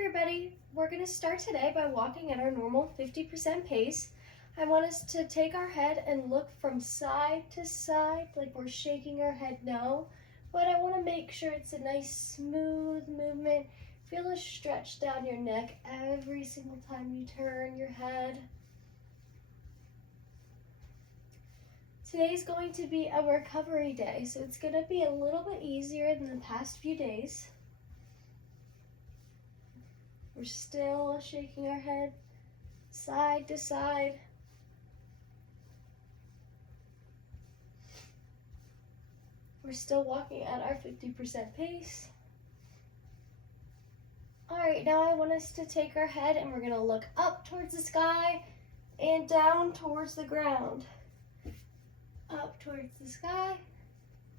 everybody, we're going to start today by walking at our normal 50% pace. I want us to take our head and look from side to side like we're shaking our head no, but I want to make sure it's a nice smooth movement. Feel a stretch down your neck every single time you turn your head. Today's going to be a recovery day, so it's going to be a little bit easier than the past few days. We're still shaking our head side to side. We're still walking at our 50% pace. All right, now I want us to take our head and we're gonna look up towards the sky and down towards the ground. Up towards the sky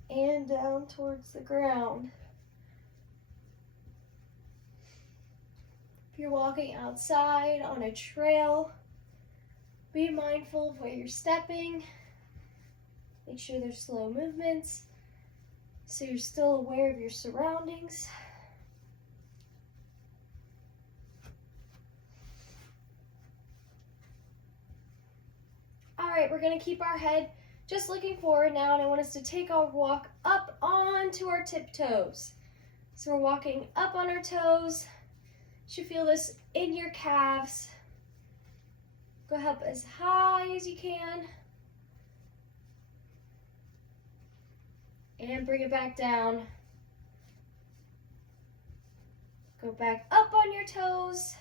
and down towards the ground. If you're walking outside on a trail, be mindful of where you're stepping. Make sure there's slow movements so you're still aware of your surroundings. All right, we're gonna keep our head just looking forward now, and I want us to take our walk up onto our tiptoes. So we're walking up on our toes. You should feel this in your calves. Go up as high as you can. And bring it back down. Go back up on your toes.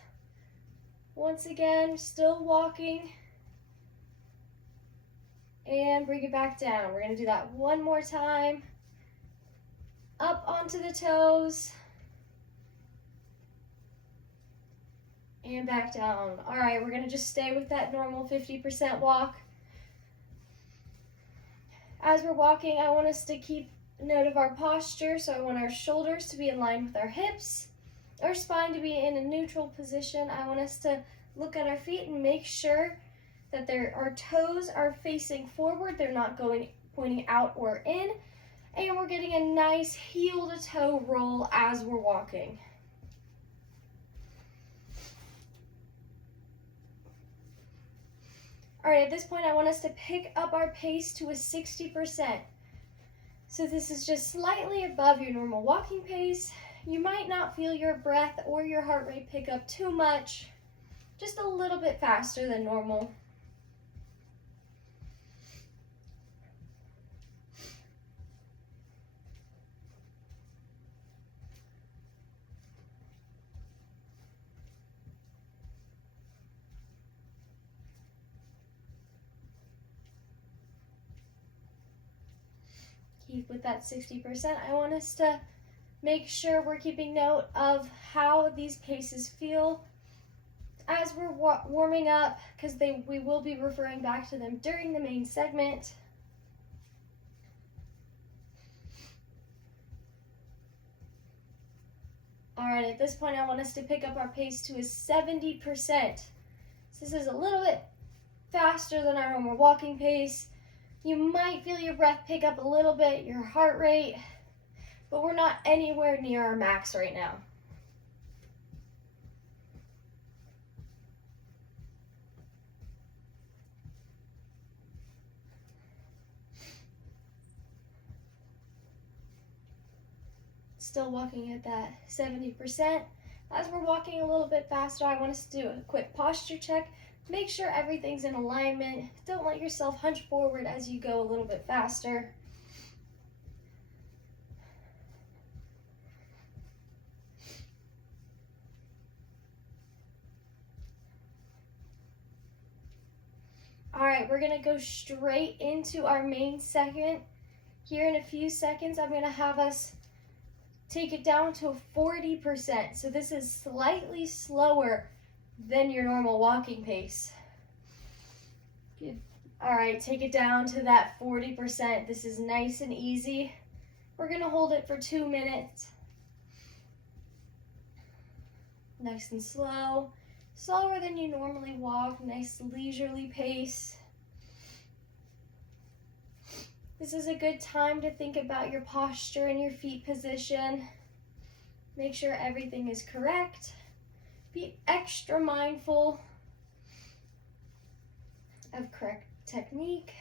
Once again, still walking. And bring it back down. We're gonna do that one more time. Up onto the toes. And back down. All right, we're gonna just stay with that normal 50% walk. As we're walking, I want us to keep note of our posture. So I want our shoulders to be in line with our hips, our spine to be in a neutral position. I want us to look at our feet and make sure that our toes are facing forward. They're not pointing out or in. And we're getting a nice heel to toe roll as we're walking. All right, at this point, I want us to pick up our pace to a 60%. So this is just slightly above your normal walking pace. You might not feel your breath or your heart rate pick up too much, just a little bit faster than normal. Keep with that 60%. I want us to make sure we're keeping note of how these paces feel as we're warming up, because we will be referring back to them during the main segment. All right, at this point, I want us to pick up our pace to a 70%. So this is a little bit faster than our normal walking pace. You might feel your breath pick up a little bit, your heart rate, but we're not anywhere near our max right now. Still walking at that 70%. As we're walking a little bit faster, I want us to do a quick posture check. Make sure everything's in alignment. Don't let yourself hunch forward as you go a little bit faster. All right, we're gonna go straight into our main segment. Here in a few seconds, I'm gonna have us take it down to 40%. So this is slightly slower than your normal walking pace. Good. All right, take it down to that 40%. This is nice and easy. We're gonna hold it for 2 minutes. Nice and slow, slower than you normally walk, nice leisurely pace. This is a good time to think about your posture and your feet position. Make sure everything is correct. be extra mindful of correct technique.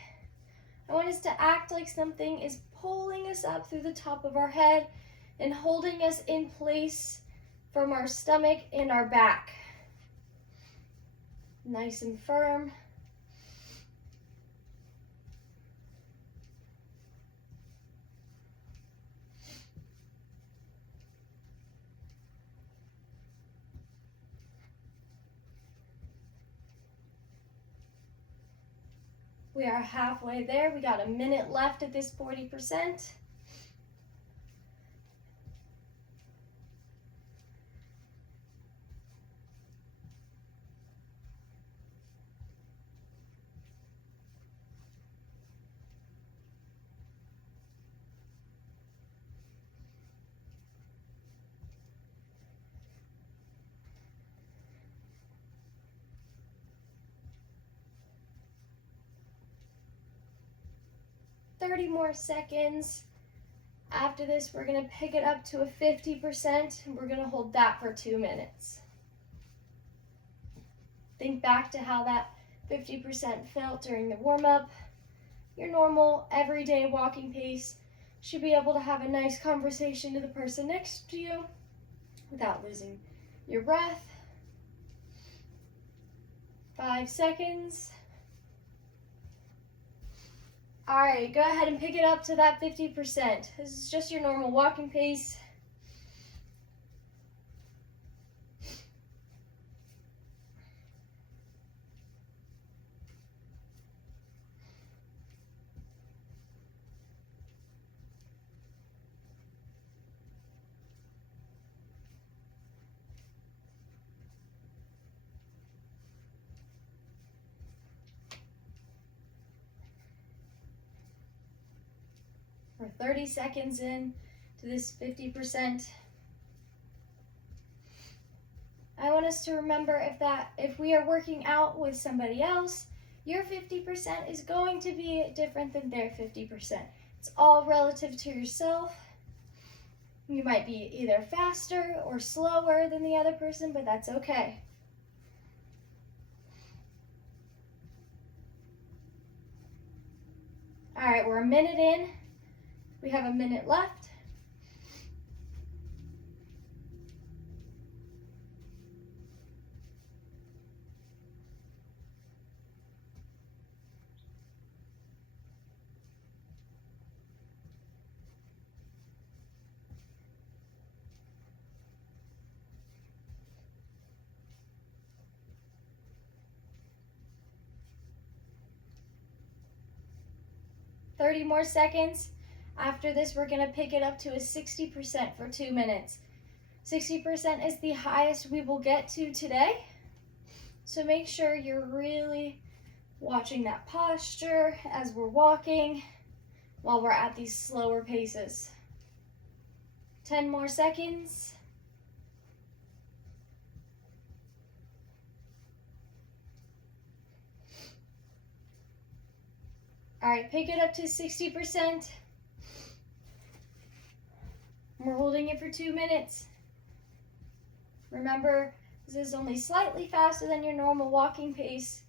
I want us to act like something is pulling us up through the top of our head and holding us in place from our stomach and our back. Nice and firm. We are halfway there. We got a minute left at this 40%. Thirty more seconds. After this, we're going to pick it up to a 50%. And we're going to hold that for 2 minutes. Think back to how that 50% felt during the warm-up. Your normal, everyday walking pace should be able to have a nice conversation to the person next to you without losing your breath. 5 seconds. All right, go ahead and pick it up to that 50%. This is just your normal walking pace. We're 30 seconds in to this 50%. I want us to remember if we are working out with somebody else, your 50% is going to be different than their 50%. It's all relative to yourself. You might be either faster or slower than the other person, but that's okay. All right, we're a minute in. We have a minute left. Thirty more seconds. After this, we're going to pick it up to a 60% for 2 minutes. 60% is the highest we will get to today. So make sure you're really watching that posture as we're walking while we're at these slower paces. 10 more seconds. All right, pick it up to 60%. We're holding it for 2 minutes. Remember, this is only slightly faster than your normal walking pace.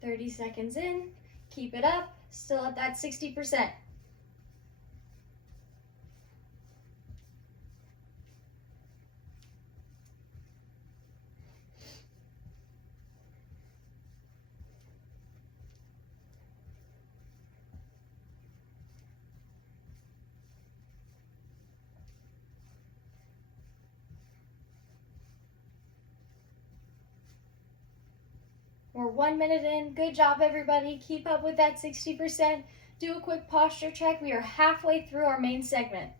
"30 seconds in, keep it up, still at that 60%. We're 1 minute in. Good job, everybody. Keep up with that 60%. Do a quick posture check. We are halfway through our main segment.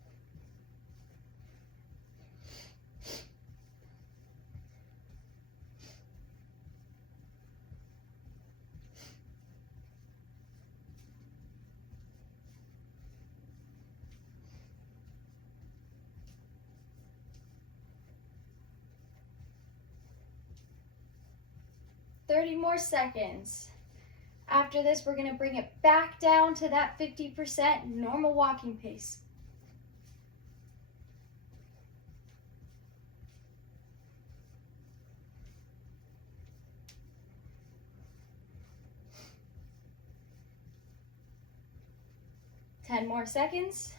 30 more seconds. After this, we're going to bring it back down to that 50% normal walking pace. Ten more seconds.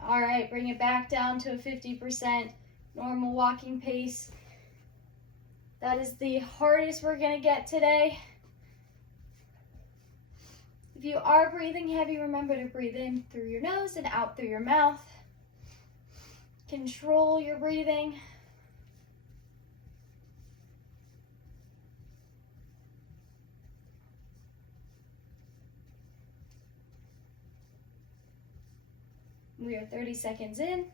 All right, bring it back down to a 50% normal walking pace. That is the hardest we're gonna get today. If you are breathing heavy, remember to breathe in through your nose and out through your mouth. Control your breathing. We are 30 seconds in.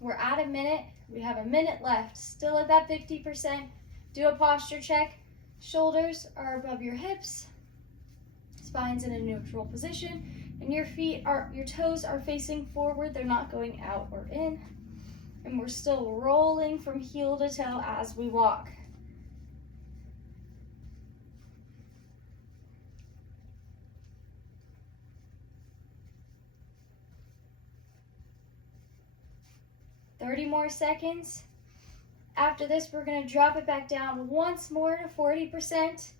We're at a minute. We have a minute left. Still at that 50%. Do a posture check. Shoulders are above your hips. Spine's in a neutral position. And your toes are facing forward. They're not going out or in. And we're still rolling from heel to toe as we walk. Thirty more seconds. After this, we're going to drop it back down once more to 40%.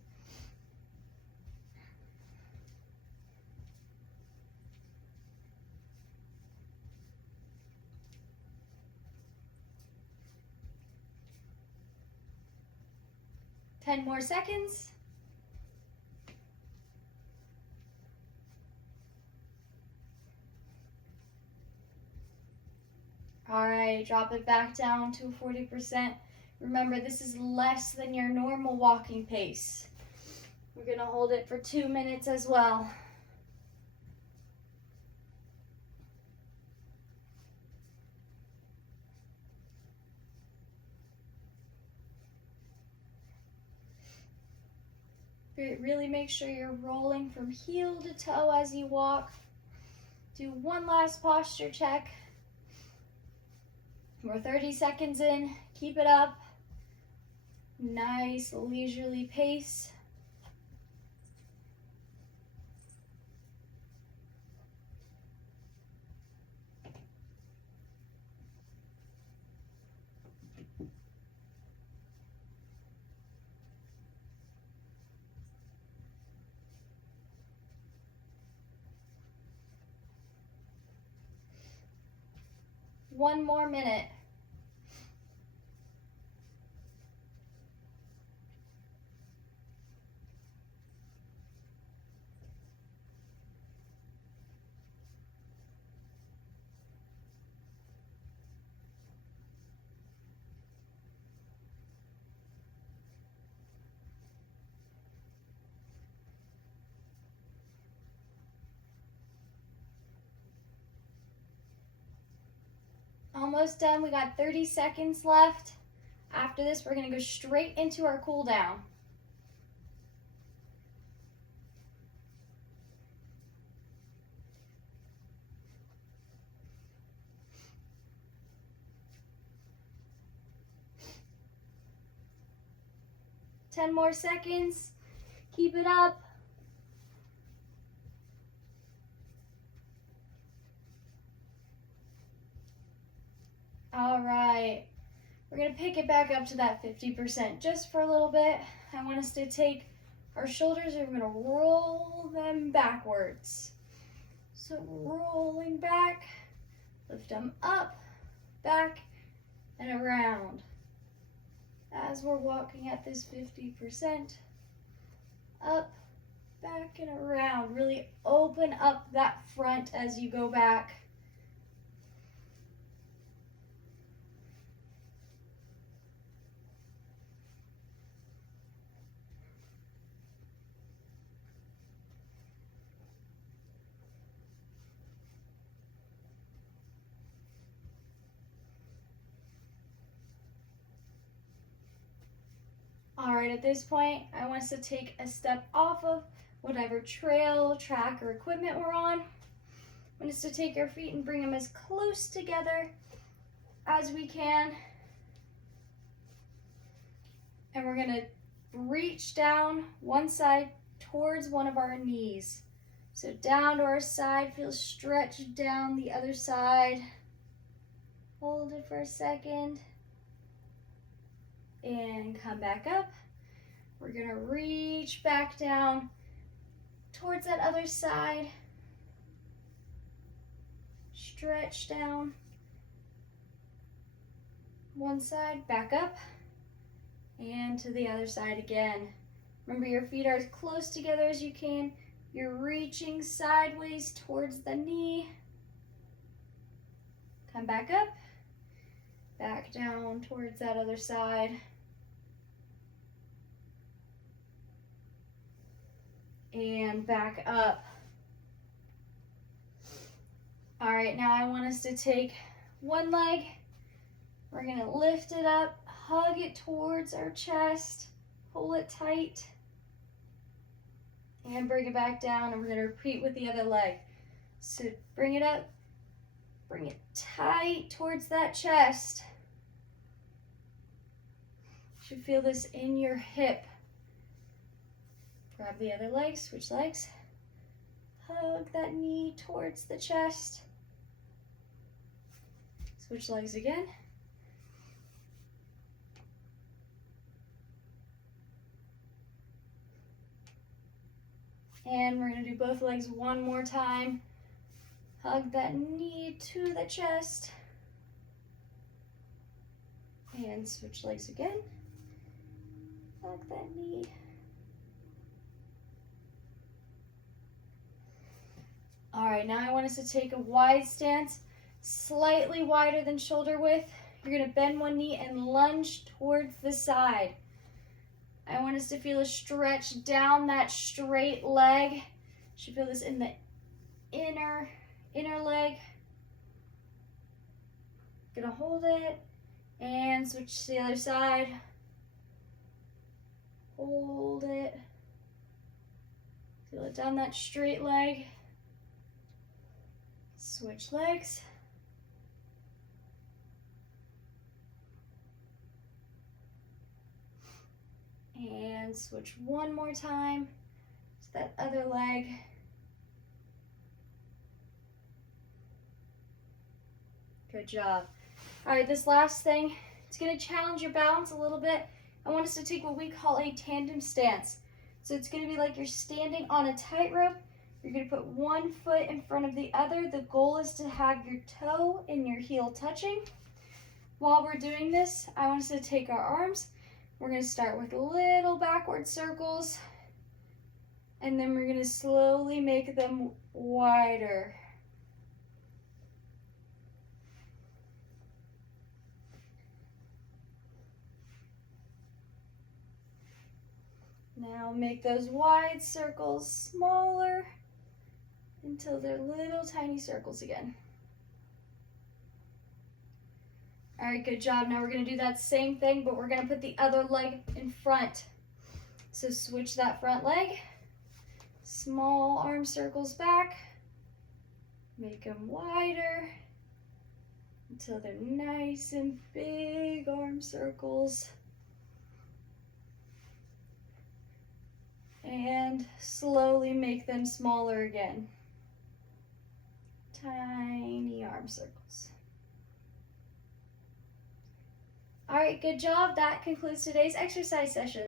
Ten more seconds. All right, drop it back down to 40%. Remember, this is less than your normal walking pace. We're gonna hold it for 2 minutes as well. Really make sure you're rolling from heel to toe as you walk. Do one last posture check. We're 30 seconds in. Keep it up. Nice leisurely pace. One more minute. Almost done. We got 30 seconds left. After this, we're going to go straight into our cool down. Ten more seconds. Keep it up. All right. We're going to pick it back up to that 50% just for a little bit. I want us to take our shoulders and we're going to roll them backwards. So rolling back, lift them up, back, and around. As we're walking at this 50%, up, back, and around. Really open up that front as you go back. right, at this point, I want us to take a step off of whatever trail, track, or equipment we're on. I want us to take our feet and bring them as close together as we can. And we're gonna reach down one side towards one of our knees. So down to our side, feel stretched down the other side. Hold it for a second. And come back up. We're gonna reach back down towards that other side. Stretch down. One side, back up. And to the other side again. Remember, your feet are as close together as you can. You're reaching sideways towards the knee. Come back up. Back down towards that other side. And back up. All right, now I want us to take one leg. We're gonna lift it up, hug it towards our chest, pull it tight, and bring it back down, and we're gonna repeat with the other leg. So bring it up, bring it tight towards that chest. You should feel this in your hip. Grab the other leg, switch legs. Hug that knee towards the chest. Switch legs again. And we're gonna do both legs one more time. Hug that knee to the chest. And switch legs again. Hug that knee. All right, now I want us to take a wide stance, slightly wider than shoulder width. You're gonna bend one knee and lunge towards the side. I want us to feel a stretch down that straight leg. You should feel this in the inner leg. Gonna hold it and switch to the other side. Hold it. Feel it down that straight leg. Switch legs. And switch one more time to that other leg. Good job. All right, this last thing, it's gonna challenge your balance a little bit. I want us to take what we call a tandem stance. So it's gonna be like you're standing on a tightrope. You're gonna put one foot in front of the other. The goal is to have your toe and your heel touching. While we're doing this, I want us to take our arms. We're gonna start with little backward circles, and then we're gonna slowly make them wider. Now make those wide circles smaller until they're little tiny circles again. All right, good job. Now we're gonna do that same thing, but we're gonna put the other leg in front. So switch that front leg. Small arm circles back. Make them wider until they're nice and big arm circles. And slowly make them smaller again. Tiny arm circles. All right, good job. That concludes today's exercise session.